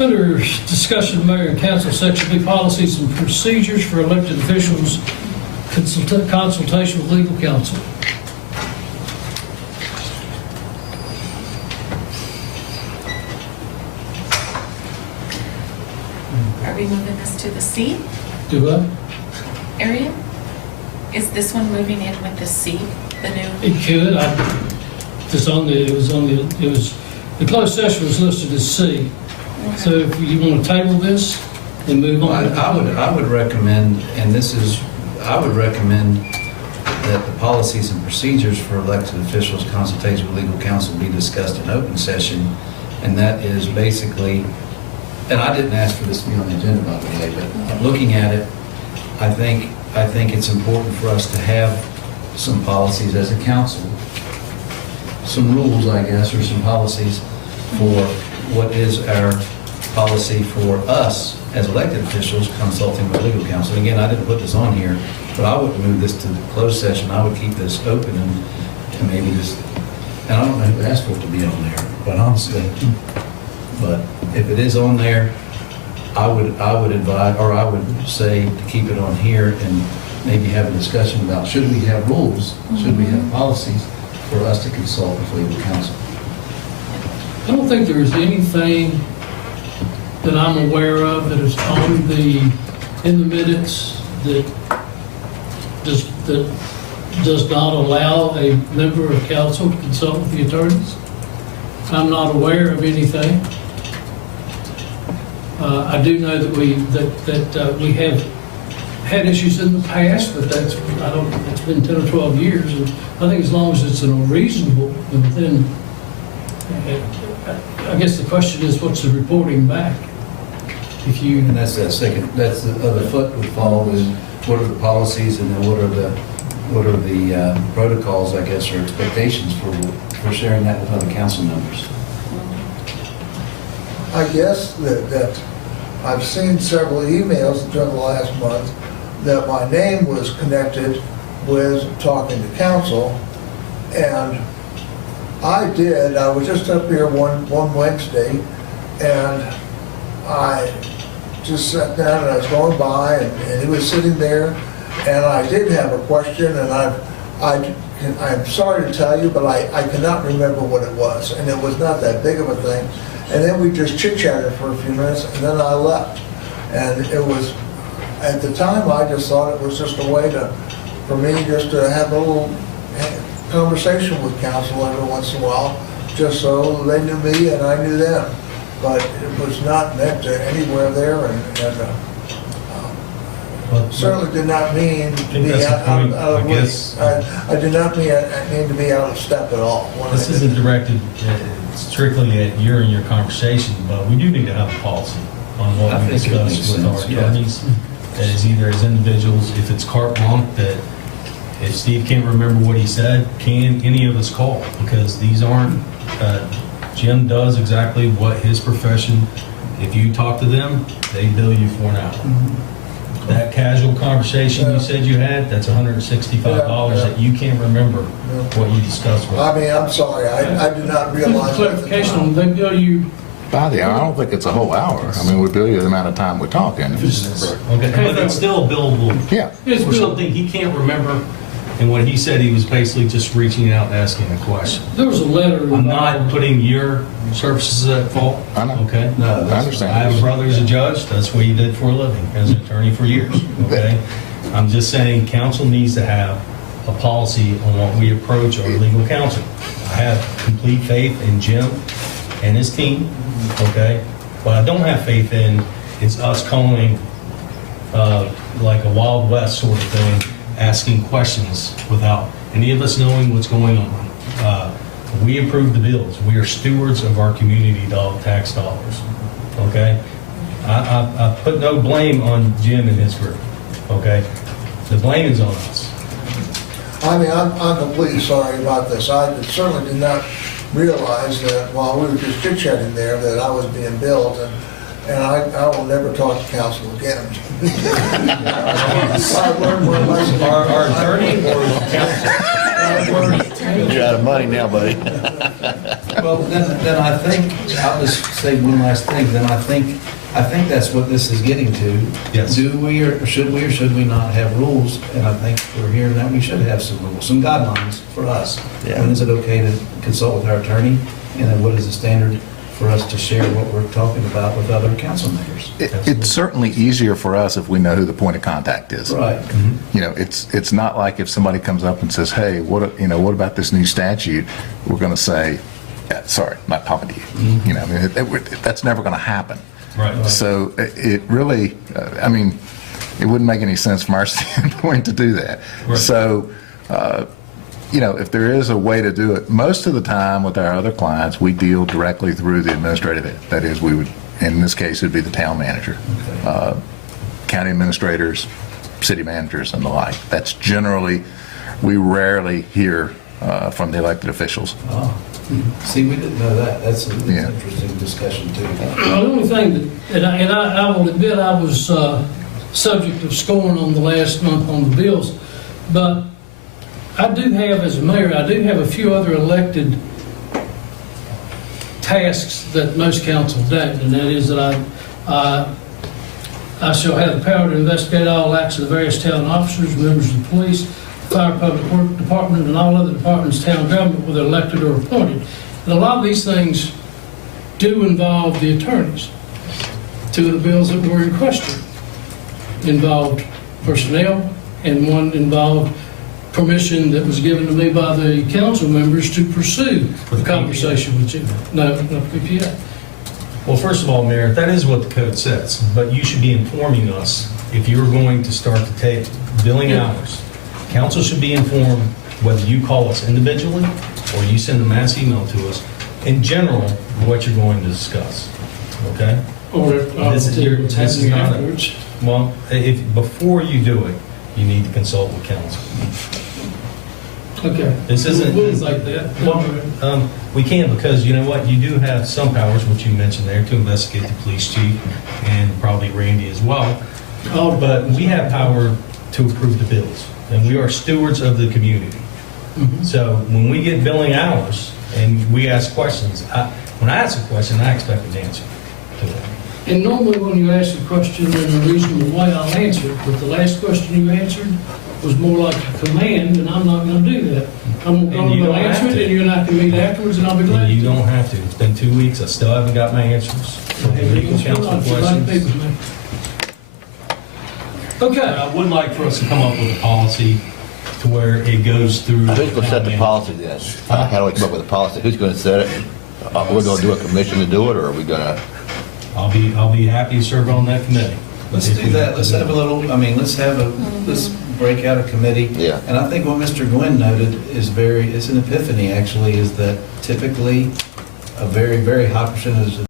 Under discussion of mayor and council, section B, policies and procedures for elected officials, consultation with legal counsel. Are we moving this to the C Do I? area? Is this one moving in with the C, the new? It could. The closed session was listed as C. So if you want to table this and move on. I would recommend, I would recommend that the policies and procedures for elected officials, consultation with legal counsel be discussed in open session. And that is basically, and I didn't ask for this to be on the agenda, by the way, but looking at it, I think it's important for us to have some policies as a council, some rules, I guess, or some policies for what is our policy for us as elected officials consulting with legal counsel. Again, I didn't put this on here, but I wouldn't move this to the closed session. I would keep this open and maybe just, and I don't know who asked for it to be on there, quite honestly. But if it is on there, I would advise, or I would say to keep it on here and maybe have a discussion about should we have rules, should we have policies for us to consult with legal counsel. I don't think there is anything that I'm aware of that is in the minutes that does not allow a member of council to consult with the attorneys. I'm not aware of anything. I do know that we have had issues in the past, but it's been 10 or 12 years, and I think as long as it's unreasonable within. I guess the question is, what's the reporting back? And that's the other foot would fall is what are the policies and then what are the protocols, I guess, or expectations for sharing that with other council members. I guess that I've seen several emails during the last month that my name was connected with talking to council, and I was just up here one Wednesday, and I just sat down and I was going by, and he was sitting there, and I did have a question, and I'm sorry to tell you, but I cannot remember what it was, and it was not that big of a thing. And then we just chit-chatted for a few minutes, and then I left. And it was, at the time, I just thought it was just a way for me just to have a little conversation with council every once in a while, just so they knew me and I knew them. But it was not meant to anywhere there, and certainly did not mean to be out of place. I did not mean to be out of step at all. This isn't directed strictly at you and your conversation, but we do need to have a policy on what we discuss with our attorneys. That is either as individuals, if it's carte blanche, that if Steve can't remember what he said, can any of us call? Because these aren't, Jim does exactly what his profession, if you talk to them, they bill you for an hour. That casual conversation you said you had, that's $165 that you can't remember what you discussed with. I mean, I'm sorry, I did not realize. Clarification, they bill you. By the hour, I don't think it's a whole hour. I mean, we bill you the amount of time we're talking. Okay, but it's still billable Yeah. for something he can't remember. And what he said, he was basically just reaching out and asking a question. There was a letter. I'm not putting your services at fault. I know. Okay? No, I understand. I have a brother who's a judge. That's what he did for a living, as an attorney for years. Okay? I'm just saying council needs to have a policy on what we approach our legal counsel. I have complete faith in Jim and his team. Okay? What I don't have faith in is us calling like a Wild West sort of thing, asking questions without any of us knowing what's going on. We approve the bills. We are stewards of our community tax dollars. Okay? I put no blame on Jim and his group. Okay? The blame is on us. I mean, I'm completely sorry about this. I certainly did not realize that while we were just chit-chatting there that I was being billed, and I will never talk to council again. I learned my lesson. Our attorney or counsel? You're out of money now, buddy. Well, then I think, I'll just say one last thing, then I think that's what this is getting to. Yes. Do we, or should we not have rules? And I think we're hearing that we should have some rules, some guidelines for us. Yeah. When is it okay to consult with our attorney? And then what is the standard for us to share what we're talking about with other council members? It's certainly easier for us if we know who the point of contact is. Right. You know, it's not like if somebody comes up and says, hey, what about this new statute? We're going to say, yeah, sorry, I'm not talking to you. You know, I mean, that's never going to happen. Right. So it really, I mean, it wouldn't make any sense from our standpoint to do that. Right. So, you know, if there is a way to do it, most of the time with our other clients, we deal directly through the administrative. That is, we would, in this case, it would be the town manager, county administrators, city managers, and the like. That's generally, we rarely hear from the elected officials. Oh. See, we didn't know that. That's an Yeah. interesting discussion, too. Well, the only thing that, and I will admit I was subject of scoring on the last month on the bills, but I do have, as a mayor, I do have a few other elected tasks that most council don't, and that is that I shall have the power to investigate all acts of the various town officers, members of the police, fire, public work department, and all other departments of town government, whether elected or appointed. And a lot of these things do involve the attorneys. Two of the bills that were in question involved personnel, and one involved permission that was given to me by the council members to pursue For the the conversation with you. No, not PPA. Well, first of all, Mayor, that is what the code says, but you should be informing us if you're going to start to take billing hours. Council should be informed whether you call us individually or you send a mass email to us, in general, what you're going to discuss, okay? Or This is your- what's this is happening not a- afterwards. Well, before you do it, you need to consult with council. Okay. This isn't- We'll like that. Well, we can, because you know what, you do have some powers, which you mentioned there, to investigate the police chief and probably Randy as well. But we have power to approve the bills, and we are stewards of the community. So when we get billing hours and we ask questions, when I ask a question, I expect an answer to that. And normally when you ask a question in a reasonable way, I'll answer it, but the last question you answered was more like a command, and I'm not going to do that. I'm And going you to don't answer have it, to. and you and I can meet afterwards, and I'll be glad And to. you don't have to. It's been 2 weeks, I still haven't got my answers. Legal counsel questions. Okay. I would like for us to come up with a policy to where it goes through. Who's going to set the policy then? How do we come up with a policy? Who's going to set it? We're going to do a commission to do it, or are we going to? I'll be happy to serve on that committee. Let's do that. Let's have a little, I mean, let's break out a committee. Yeah. And I think what Mr. Gwynn noted is it's an epiphany, actually, is that typically a very, very high percentage of